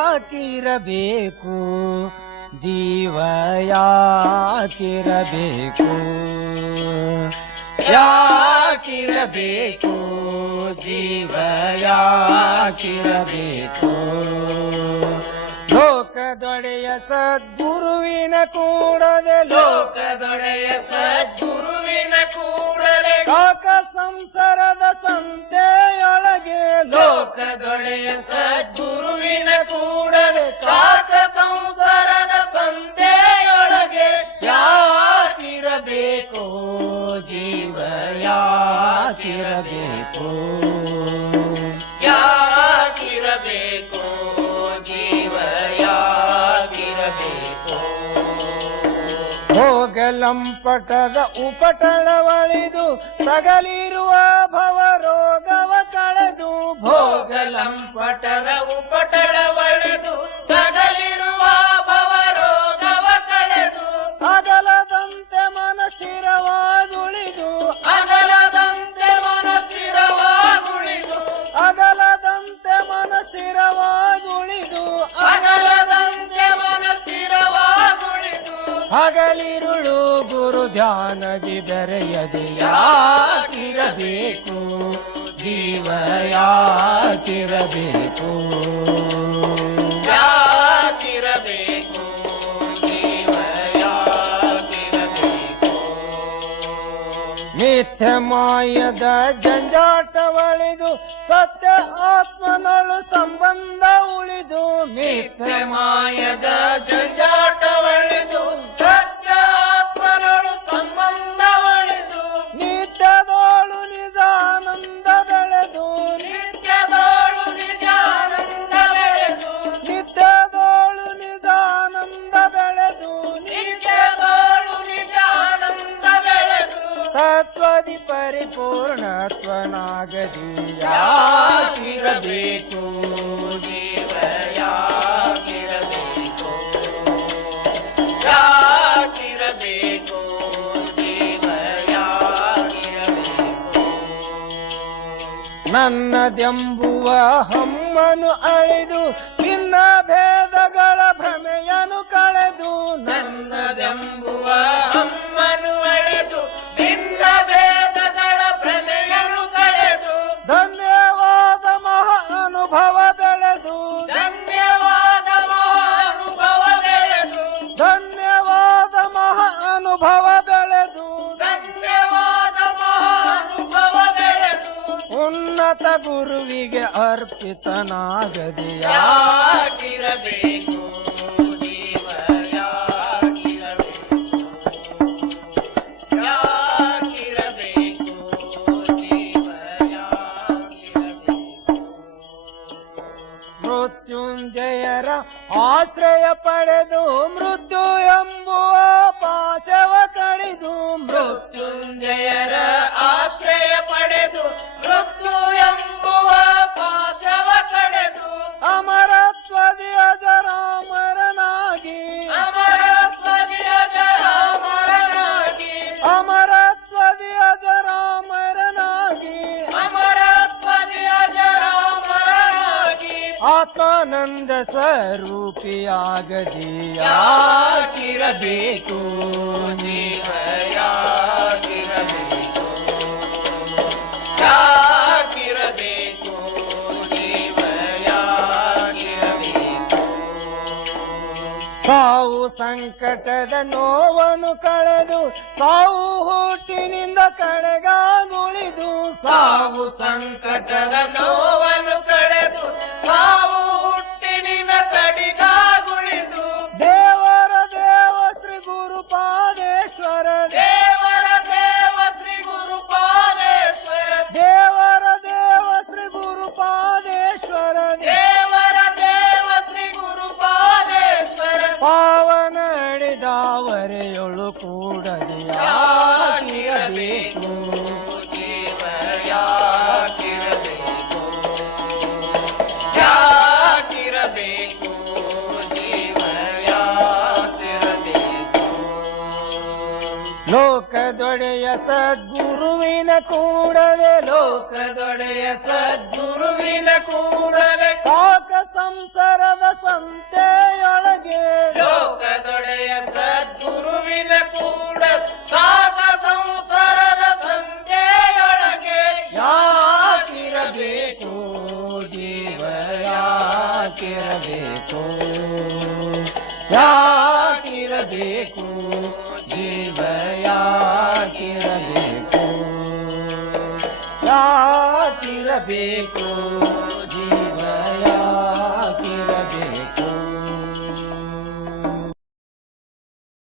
ಯಾಕಿರಬೇಕು? ಜೀವ ಯಾಕಿರಬೇಕು? ಯಾಕಿರಬೇಕು? ಜೀವ ಯಾಕಿರಬೇಕು? ಲೋಕದೊಡೆಯ ಸದ್ಗುರುವಿನ ಕೂಡದೆ ಲೋಕದೊಡೆಯ ಸದ್ಗುರುವಿನ ಕೂಡಲೆ ಲೋಕ ಸಂಸಾರದ ಸಂತೆಯೊಳಗೆ ಲೋಕದೊಡೆಯ ಲೋಕದೊಡೆಯ ಸದ್ಗುರುವಿನ ಕೂಡಲೆ ಕಾಕ ಸಂಸಾರದ ಸಂತೆಯೊಳಗೆ ಯಾಕಿರಬೇಕು, ಜೀವ ಯಾಕಿರಬೇಕು? ಯಾಕಿರಬೇಕು, ಜೀವ ಯಾಕಿರಬೇಕು? ಹೋಗಲಂಪಟದ ಉಪಟಳವಳಿದು ತಗಲಿರುವ ಭವರೋಗವ ಕಳೆದು ಭೋಗಲಂಪಟದ ಪಟಲವು ಪಟಳವಳೆದು ತಗಲಿರುವ ಭವರೋಗವ ಕಳೆದು. ಅಗಲದಂತೆ ಮನಸ್ಥಿರವಾದುಳಿದು ಅಗಲದಂತೆ ಮನಸ್ಥಿರವಾದುಳಿದು ಅಗಲದಂತೆ ಮನಸ್ಥಿರವಾದುಳಿದು ಅಗಲದಂತೆ ಮನಸ್ಥಿರವಾದುಳಿದು ಹಗಲಿರುಳು ಗುರು ಧ್ಯಾನದಿ ಬೆರೆಯದೆ ಯಾಕಿರಬೇಕು? ಜೀವ ಯಾಕಿರಬೇಕು ಯಾಕಿರಬೇಕು ಮಿಥ್ಯ ಮಾಯದ ಜಂಜಾಟವಳಿದು ಸತ್ಯ ಆತ್ಮನಳು ಸಂಬಂಧ ಉಳಿದು ಮಿಥ್ಯ ಮಾಯದ ಜಂಜಾಟವಳಿದು ಪರಿಪೂರ್ಣತ್ವನಾಗದಿ ಯಾಕಿರಬೇಕು ಜೀವ ಯಾಕಿರಬೇಕು ಯಾಕಿರಬೇಕು ಜೀವ ಯಾಕಿರಬೇಕು ನನ್ನದೆಂಬುವ ಹಮ್ಮನು ಅಳಿದು ಭಿನ್ನ ಭೇದಗಳ ಉನ್ನತ ಗುರುವಿಗೆ ಅರ್ಪಿತನಾಗದಿಯಾಗಿರಬೇಕು ಮೃತ್ಯುಂಜಯರ ಆಶ್ರಯ ಪಡೆದು ಮೃತ್ಯು ಎಂಬುವ ಪಾಶವ ಕಳೆದು ಮೃತ್ಯು ಮೃತ್ಯುಂಜಯರ ಆಶ್ರಯ ಪಡೆದು ಆತ್ಮಾನಂದ ಸ್ವರೂಪಿಯಾಗದಿಯಾಗಿರಬೇಕು ಯಾಕಿರಬೇಕು? ಸಾವು ಸಂಕಟದ ನೋವನ್ನು ಕಳೆದು ಸಾವು ಹುಟ್ಟಿನಿಂದ ಕಡೆಗಾಗುಳಿದು ಸಾವು ಸಂಕಟದ ನೋವನ್ನು ಅಡಿದಾವರೆಯೊಳು ಕೂಡದೆ ಯಾಕಿರಬೇಕು ಯಾಕಿರಬೇಕು? ಜೀವ ಯಾಕಿರಬೇಕು? ಯಾಕಿರಬೇಕು ಜೀವ ಯಾಕಿರಬೇಕು ಲೋಕದೊಡೆಯ ಸದ್ಗುರುವಿನ ಕೂಡಲೆ ಲೋಕ ಲೋಕದೊಡೆಯ ಸದ್ಗುರುವಿನ ಕೂಡಲೆ ಕಾಕ ಸಂಸಾರದ ಸಂತೆಯೊಳಗೆ ಯಾಕಿರಬೇಕು? ಯಾಕಿರಬೇಕು? ಜೀವ ಯಾಕಿರಬೇಕು? ಯಾಕಿರಬೇಕು?